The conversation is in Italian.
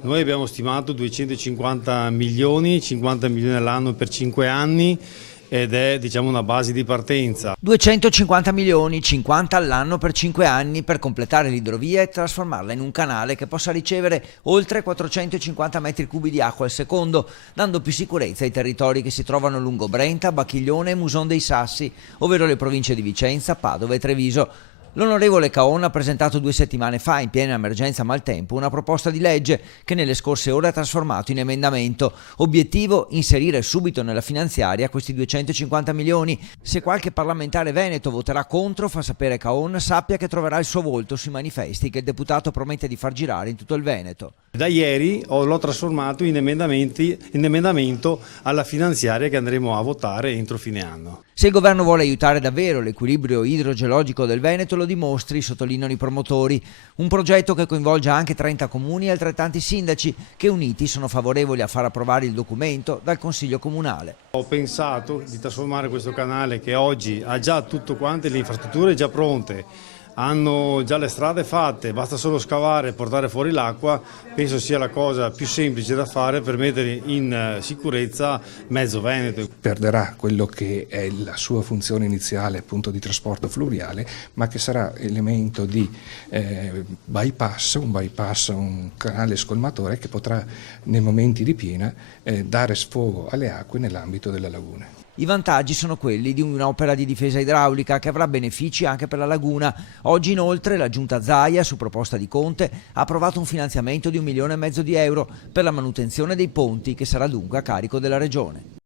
Noi abbiamo stimato 250 milioni, 50 milioni all'anno per 5 anni ed è una base di partenza. 250 milioni, 50 all'anno per 5 anni per completare l'idrovia e trasformarla in un canale che possa ricevere oltre 450 metri cubi di acqua al secondo, dando più sicurezza ai territori che si trovano lungo Brenta, Bacchiglione e Muson dei Sassi, ovvero le province di Vicenza, Padova e Treviso. L'onorevole Caon ha presentato 2 settimane fa, in piena emergenza maltempo, una proposta di legge che nelle scorse ore ha trasformato in emendamento. Obiettivo: inserire subito nella finanziaria questi 250 milioni. Se qualche parlamentare veneto voterà contro, fa sapere Caon, sappia che troverà il suo volto sui manifesti che il deputato promette di far girare in tutto il Veneto. Da ieri l'ho trasformato in emendamento alla finanziaria che andremo a votare entro fine anno. Se il governo vuole aiutare davvero l'equilibrio idrogeologico del Veneto, lo dimostri, sottolineano i promotori. Un progetto che coinvolge anche 30 comuni e altrettanti sindaci che uniti sono favorevoli a far approvare il documento dal Consiglio Comunale. Ho pensato di trasformare questo canale, che oggi ha già tutto quante le infrastrutture già pronte, hanno già le strade fatte, basta solo scavare e portare fuori l'acqua. Penso sia la cosa più semplice da fare per mettere in sicurezza mezzo Veneto. Perderà quello che è la sua funzione iniziale, appunto di trasporto fluviale, ma che sarà elemento di bypass, un canale scolmatore che potrà nei momenti di piena dare sfogo alle acque nell'ambito della laguna. I vantaggi sono quelli di un'opera di difesa idraulica che avrà benefici anche per la laguna. Oggi inoltre la Giunta Zaia, su proposta di Conte, ha approvato un finanziamento di 1,5 milioni di euro per la manutenzione dei ponti, che sarà dunque a carico della Regione.